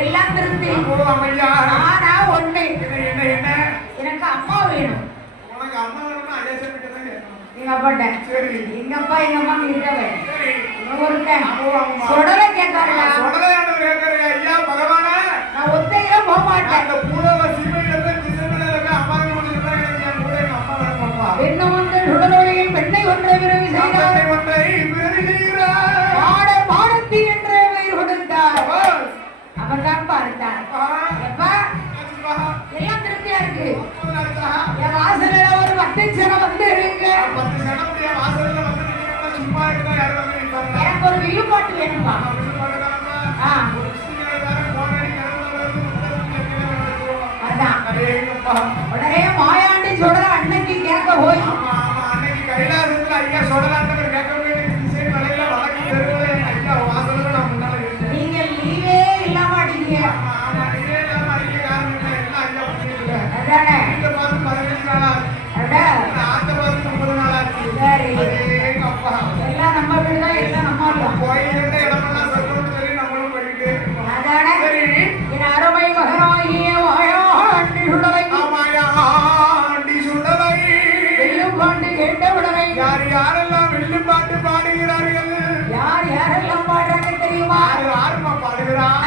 எல்லாம் திருப்தி. ஆனா ஒண்ணு, எனக்கு அம்மா வேணும். எங்க அப்பாட்ட எங்க அப்பா எங்க அம்மா இருக்கவன் ஒருத்தன் சொடலை கேட்காருடா. நான் ஒத்தையில போக மாட்டேன். பெண்ணு ஒன்று சுடலொழியில் பெண்ணை ஒன்றை விரைவி செய்தார். பாடத்தி என்று பெயர் கொடுத்தார். அவர்தான் பார்த்தார். எல்லாம் திருப்தியா இருக்கு. என் வாசல்ல ஒரு 10 சனம் வந்து இருக்கு. எனக்கு ஒரு வில்லுப்பாட்டு வேணும்பா. உடனே மாயாண்டி சொல்ற அன்னைக்கு கேட்க போய் நீங்க லீவே இல்லாம அடிங்க. அதானே எல்லாம் நம்ம வீடுதான், எல்லாம் நம்ம அதானே என் அருமை மகனாகிய வாயாண்டி சுடலை வெள்ளும் பாட்டு கேட்டவுடனே யார் யாரெல்லாம் வெள்ளும் பாட்டு பாடுகிறார்கள், யார் யாரெல்லாம் பாடுறாங்க தெரியுமா? யாருமா பாடுகிறார்?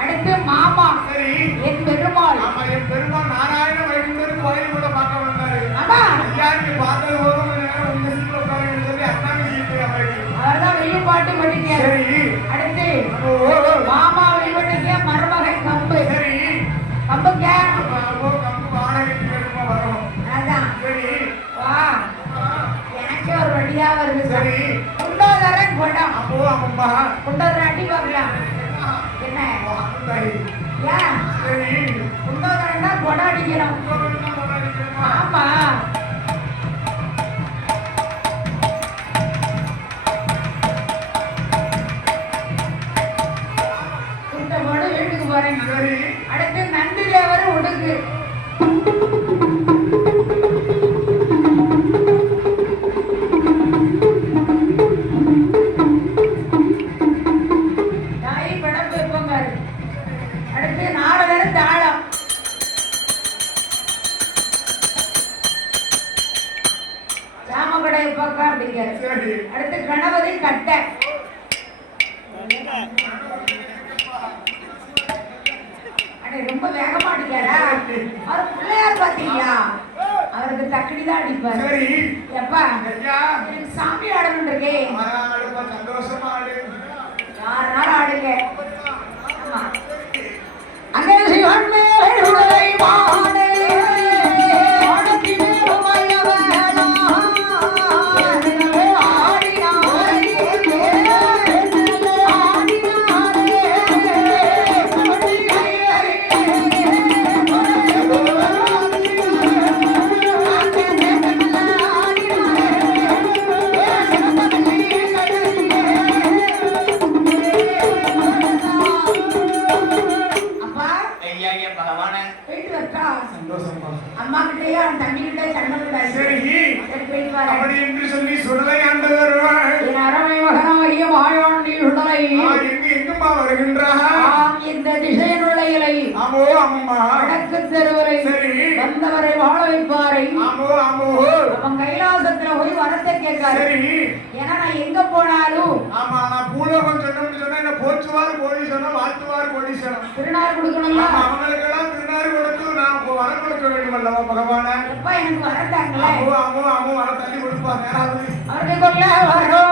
அடுத்து மாமா என் பெருமாள். என் பெருமாள் நாராயண வைகுண்டருக்கு கோயில் கூட பார்க்க வந்தாரு. ஐயா நீங்க பார்த்தது போதும் அவர்தான் வெள்ளுப்பாடு பாட்டு படிக்க. சரி. அடுத்து ஓ, ஓ, மாமா வீட்டுக்கு மருமகன் கம்பு. சரி. கம்புங்க. அப்போ கம்பு வாடகைக்கு வேணுமா வரும். அதான். சரி. வா. எனக்கே ஒரு வழியா வருது. சரி. குண்டோதரன் குடம். அப்போ அம்மா குண்டோதரன் அடி பார்க்கலாம். என்ன? தாய். ஏன்? சரி. குண்டோதரன் தான் குடம் அடிக்கிறோம். ஆமா. இந்த போடு வீட்டுக்கு போறேன். சரி. அடுத்து நந்தி தேவர் உடுக்கு. தாய் படம் வைப்போம் பாரு. அடுத்து நாரதர் தாளம். சாமக்கடை பக்கம் அப்படிங்கிற. சரி. அடுத்து கணபதி கட்டை. அடே ரொம்ப வேகமா அடிக்காரா? அவர் பிள்ளையார் பாத்தீங்களா? அவருக்கு தக்கடி தான் அடிப்பாரு. சரி. எப்பா ஐயா. எனக்கு சாமி ஆடணும் இருக்கே. ஆடுப்பா, சந்தோஷமா ஆடு. 6 நாள் ஆடுங்க. ஆமா. அங்கே சிவன் மேல் உடலை வாடே. ஆடத்தி மேல் உமையவனா. ஆடினாரே. அப்பா ஐயா, ஐயா, பகவானே. போயிட்டு வரட்டா? சந்தோஷமா. அம்மா கிட்டயே அவன் தம்பி கிட்ட சண்டை போடாது. சரி. சரி, போயிட்டு வரேன். அப்படி என்று சொல்லி சுடலை ஆண்டவர் என் அறமை மகனாகிய மாயாண்டி சுடலை எங்கம்மா வருகின்றார்? ஆம், இந்த திசையினுள்ள இலை ஆமோ அம்மா. வடக்கு தெருவரை சரி. வந்தவரை வாழ வைப்பாரை. ஆமோ ஆமோ. அவன் கைலாசத்துல போய் வரத்தை கேட்காரு. சரி. ஏன்னா நான் எங்க போனாலும் ஆமா, நான் பூலோகம் சொன்னோம்னு சொன்னா என்ன போச்சுவார் கோடீசனம், வாழ்த்துவார் கோடீசனம். திருநாள் கொடுக்கணும்ல. ஆமா, அவங்களுக்கெல்லாம் திருநாறு கொடுத்து நான் வர கொடுக்க வேண்டும் அல்லவா பகவான? எப்ப எனக்கு வரட்டாங்களே ஆமோ ஆமோ ஆமோ, வர தள்ளி கொடுப்பாங்க யாராவது. அவருக்கு கொள்ள வரும்